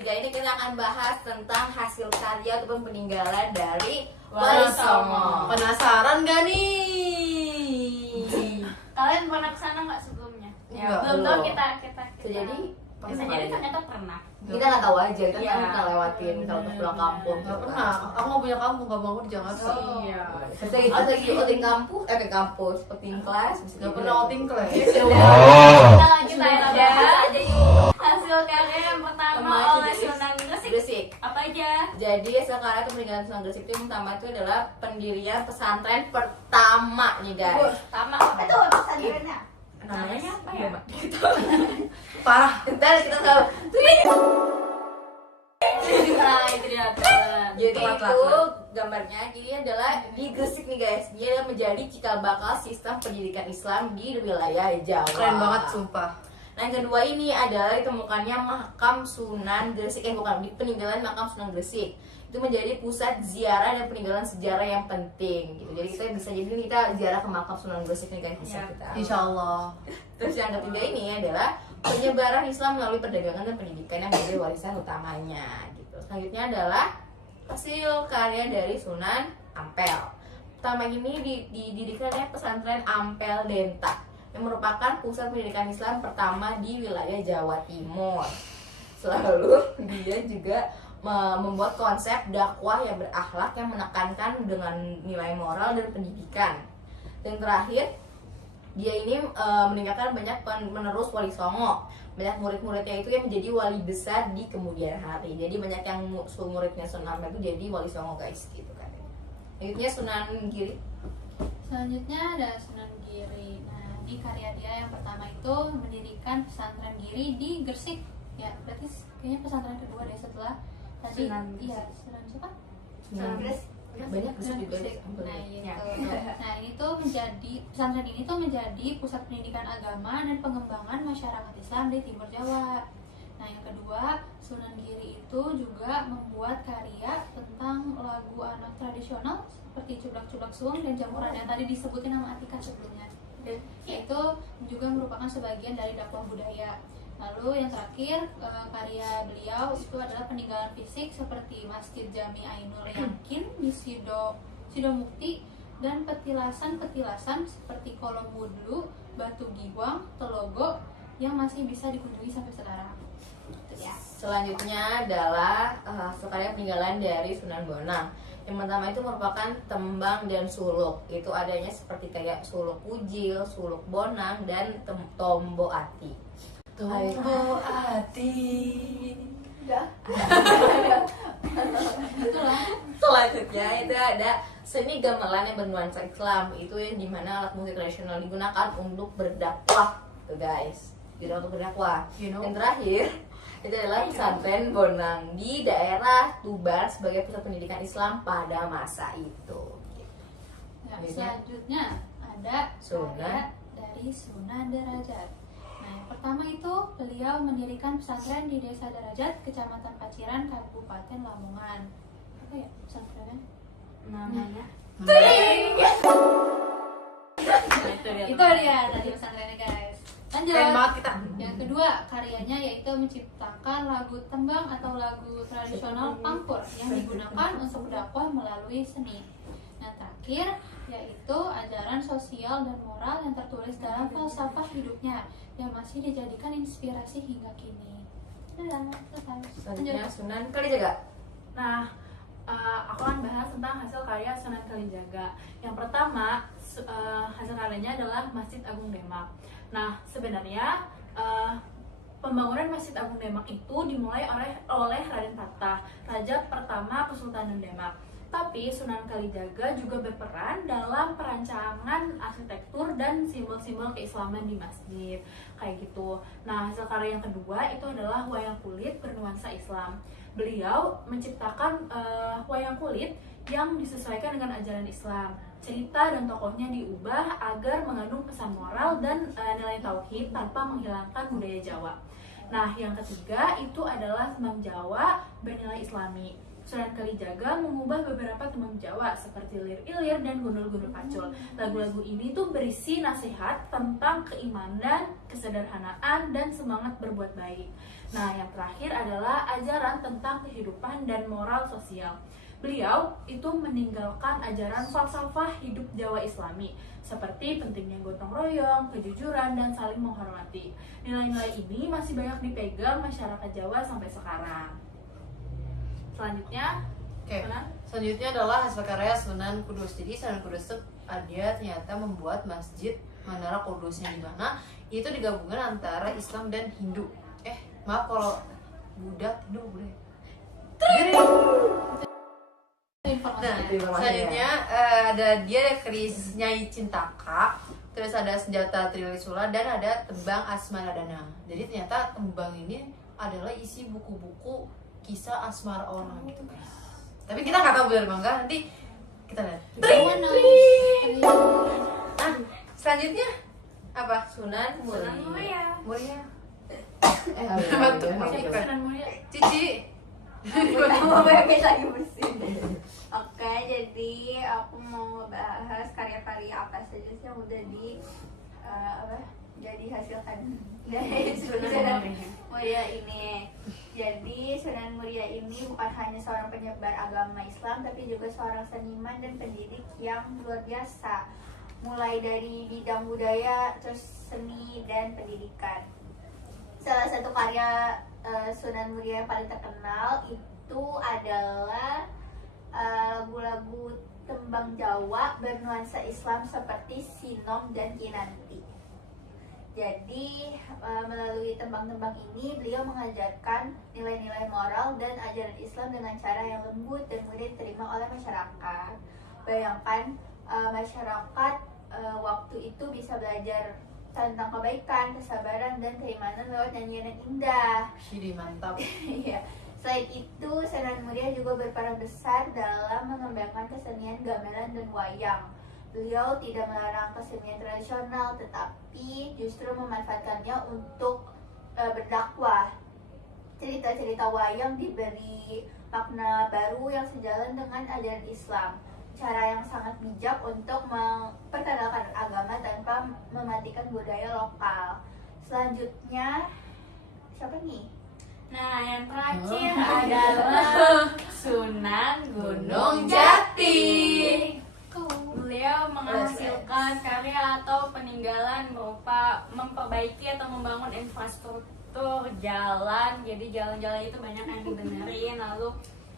ketiga ini kita akan bahas tentang hasil karya ataupun peninggalan dari Wali Songo. Penasaran gak nih? Kalian pernah kesana nggak sebelumnya? Enggak, belum tahu belum. kita. Jadi Bisa jadi ternyata pernah. kita nggak tahu aja, kita Iya. kan pernah lewatin kalau pas pulang kampung. Gak pernah, aku gak punya kampung, gak mau di Jakarta. Iya. Kita lagi outing kampus, ke kampus, outing kelas, Gak pernah outing kelas. Kita lanjut aja. Hasil karya yang pertama oleh Sunan Gresik Gresik. apa aja? Jadi hasil karya atau peninggalan Sunan Gresik itu yang pertama itu adalah pendirian pesantren pertama nih guys. Sama. Itu pesantrennya. Namanya apa ya? Parah. Ntar kita tahu. Nah, itu dia. Jadi Telat, itu telat. gambarnya ini adalah di Gresik nih guys. Dia adalah menjadi cikal bakal sistem pendidikan Islam di wilayah Jawa. Keren banget sumpah. Nah yang kedua ini adalah ditemukannya makam Sunan Gresik, bukan, di peninggalan makam Sunan Gresik. Itu menjadi pusat ziarah dan peninggalan sejarah yang penting gitu. Jadi kita bisa ziarah ke makam Sunan Gresik nih guys, bisa Ya. kita. Insya Allah. Terus yang ketiga ini adalah penyebaran Islam melalui perdagangan dan pendidikan yang menjadi warisan utamanya gitu. Selanjutnya adalah hasil karya dari Sunan Ampel. Pertama ini didirikan oleh pesantren Ampel Denta yang merupakan pusat pendidikan Islam pertama di wilayah Jawa Timur. Selalu dia juga membuat konsep dakwah yang berakhlak yang menekankan dengan nilai moral dan pendidikan. Dan terakhir, dia ini meninggalkan banyak penerus Wali Songo. Banyak murid-muridnya itu yang menjadi wali besar di kemudian hari. Jadi banyak yang muridnya Sunan Ampel itu jadi Wali Songo guys gitu kan. Selanjutnya Sunan Giri. Selanjutnya ada Sunan Giri. Nah, di karya dia yang pertama itu mendirikan pesantren Giri di Gresik. Ya, berarti kayaknya pesantren kedua deh setelah tadi. Sunan Iya, Sunan siapa? Sunan Gresik. Banyak Gresik juga. Gresik. Ampel. Nah, gitu. Ya. Nah, ini tuh menjadi pesantren ini tuh menjadi pusat pendidikan agama dan pengembangan masyarakat Islam di Timur Jawa. Nah, yang kedua, Sunan Giri itu juga membuat karya tentang lagu anak tradisional seperti Cublak-Cublak Suung dan Jamuran yang tadi disebutin nama Atika sebelumnya. Yaitu juga merupakan sebagian dari dakwah budaya. Lalu yang terakhir, karya beliau itu adalah peninggalan fisik seperti Masjid Jami Ainul Yakin di Sidomukti dan petilasan-petilasan seperti Kolom Wudhu, Batu Giwang, Telogo yang masih bisa dikunjungi sampai sekarang. Itu ya. Selanjutnya adalah karya peninggalan dari Sunan Bonang. Yang pertama itu merupakan tembang dan suluk. Itu adanya seperti kayak suluk Kujil, suluk Bonang, dan tombo ati. Tombo hati. Itulah. Selanjutnya itu ada seni gamelan yang bernuansa Islam. Itu yang dimana alat musik tradisional digunakan untuk berdakwah, tuh guys. Tidak untuk berdakwah. You know. Dan terakhir itu adalah pesantren Bonang di daerah Tuban sebagai pusat pendidikan Islam pada masa itu. Nah, selanjutnya ada Sunan. karya dari Sunan Derajat. Nah, yang pertama itu beliau mendirikan pesantren di Desa Derajat, Kecamatan Paciran, Kabupaten Lamongan. Apa ya pesantrennya? Namanya. Itu dia tadi pesantrennya guys. Lanjut. Keren banget kita. Yang kedua karyanya yaitu menciptakan lagu tembang atau lagu tradisional Pangkur yang digunakan untuk dakwah melalui seni. Nah, terakhir yaitu ajaran sosial dan moral yang tertulis dalam falsafah hidupnya yang masih dijadikan inspirasi hingga kini. Selesai. Selanjutnya Lanjut. Sunan Kalijaga. Nah, aku akan bahas tentang hasil karya Sunan Kalijaga. Yang pertama, hasil karyanya adalah Masjid Agung Demak. Nah, sebenarnya pembangunan Masjid Agung Demak itu dimulai oleh Raden Patah, Raja pertama Kesultanan Demak. Tapi Sunan Kalijaga juga berperan dalam perancangan arsitektur dan simbol-simbol keislaman di masjid, kayak gitu. Nah, hasil karya yang kedua itu adalah wayang kulit bernuansa Islam. Beliau menciptakan wayang kulit yang disesuaikan dengan ajaran Islam. Cerita dan tokohnya diubah agar mengandung pesan moral dan nilai tauhid tanpa menghilangkan budaya Jawa. Nah, yang ketiga itu adalah tembang Jawa bernilai Islami. Sunan Kalijaga mengubah beberapa tembang Jawa seperti Lir Ilir dan Gundul-Gundul Pacul. Lagu-lagu ini tuh berisi nasihat tentang keimanan, kesederhanaan, dan semangat berbuat baik. Nah, yang terakhir adalah ajaran tentang kehidupan dan moral sosial. Beliau itu meninggalkan ajaran falsafah hidup Jawa Islami seperti pentingnya gotong royong, kejujuran, dan saling menghormati. Nilai-nilai ini masih banyak dipegang masyarakat Jawa sampai sekarang. Selanjutnya, Oke. Sunan. Selanjutnya adalah hasil karya Sunan Kudus. Jadi Sunan Kudus itu ada ternyata membuat masjid Menara Kudusnya di mana itu digabungkan antara Islam dan Hindu. Maaf kalau Buddha, Hindu boleh. Nah, selanjutnya ada Keris Nyai Cintaka, terus ada Senjata Triwisula, dan ada Tembang Asmaradana. Jadi ternyata tembang ini adalah isi buku-buku kisah asmara orang gitu guys. Tapi kita nggak tahu benar bang, nanti kita lihat. Nah, selanjutnya apa? Sunan Sunan Muria. Muria. Apa tuh? Sunan Muria. Cici. Mau bebek lagi bersin. Oke, jadi aku mau bahas karya-karya apa saja sih yang udah jadi hasilkan dari Sunan Muria ini. Jadi Sunan Muria ini bukan hanya seorang penyebar agama Islam, tapi juga seorang seniman dan pendidik yang luar biasa. Mulai dari bidang budaya, terus seni dan pendidikan. Salah satu karya Sunan Muria yang paling terkenal itu adalah lagu-lagu tembang Jawa bernuansa Islam seperti Sinom dan Kinanti. Jadi melalui tembang-tembang ini beliau mengajarkan nilai-nilai moral dan ajaran Islam dengan cara yang lembut dan mudah diterima oleh masyarakat. Bayangkan masyarakat waktu itu bisa belajar tentang kebaikan, kesabaran, dan keimanan lewat nyanyian yang indah. Jadi mantap. Iya. Selain itu, Sunan Muria juga berperan besar dalam mengembangkan kesenian gamelan dan wayang. Beliau tidak melarang kesenian tradisional, tetapi justru memanfaatkannya untuk berdakwah. Cerita-cerita wayang diberi makna baru yang sejalan dengan ajaran Islam. Cara yang sangat bijak untuk memperkenalkan agama tanpa mematikan budaya lokal. Selanjutnya, siapa nih? Nah, yang terakhir adalah Sunan Gunung Jati. Beliau menghasilkan karya atau peninggalan berupa memperbaiki atau membangun infrastruktur jalan. Jadi jalan-jalan itu banyak yang dibenerin, lalu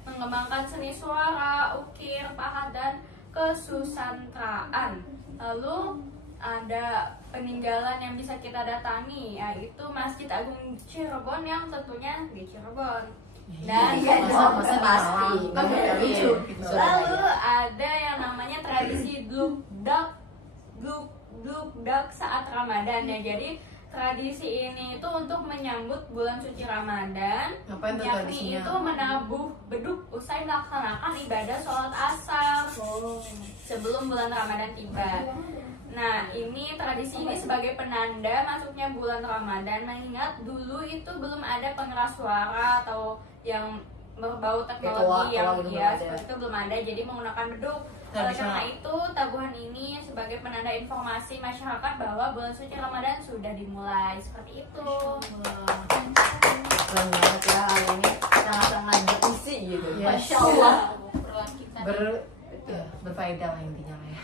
mengembangkan seni suara, ukir, pahat, dan kesusastraan. Lalu ada peninggalan yang bisa kita datangi, yaitu Masjid Agung Cirebon yang tentunya di Cirebon. Dan Masa pasti. lalu ada yang namanya tradisi glukdak saat Ramadan ya. Jadi tradisi ini itu untuk menyambut bulan suci Ramadan. Ngapain tuh Yakni tradisinya? itu menabuh beduk usai melaksanakan ibadah sholat asar sebelum bulan Ramadan tiba. Nah, ini tradisi ini sebagai penanda masuknya bulan Ramadan, mengingat dulu itu belum ada pengeras suara atau yang berbau teknologi yang seperti itu belum ada, jadi menggunakan beduk. Oleh karena itu, tabuhan ini sebagai penanda informasi masyarakat bahwa bulan suci Ramadan sudah dimulai. Seperti itu. Keren banget ya, hari ini sangat-sangat berisi gitu. Masya Allah. Berfaedah lah intinya lah ya.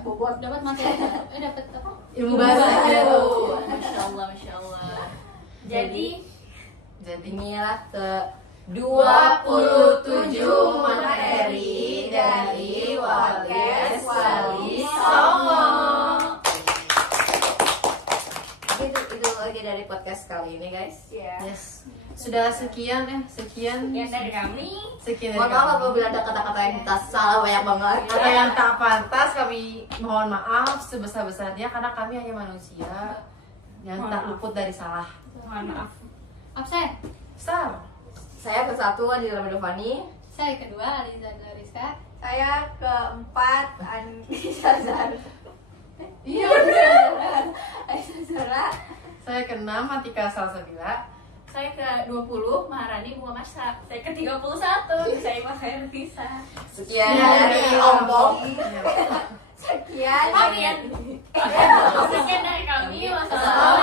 Bobot dapat materi dapat apa? Ilmu baru. Masya Allah, Masya Allah. Jadi Inilah ke 27 materi dari Podcast Wali Songo. Itu lagi dari podcast kali ini guys. Yes. Sudah sekian sekian dari kami. Sekian dari Mohon maaf kami. apabila ada kata-kata yang kita salah banyak banget. Atau yang tak pantas, kami mohon maaf sebesar-besarnya karena kami hanya manusia yang tak luput dari salah. Mohon maaf. Absen. Besar. Saya ke-1 Adila Medovani. Saya kedua Aliza Rizka. Saya keempat Anissa Zara. Iya. Anissa Zara. Saya ke-6 Atika Salsabila. Saya ke-20 Maharani Bunga Masa. Saya ke-31 saya Mahir Bisa. Sekian dari Ompong. Sekian. Sekian dari kami. Wassalamualaikum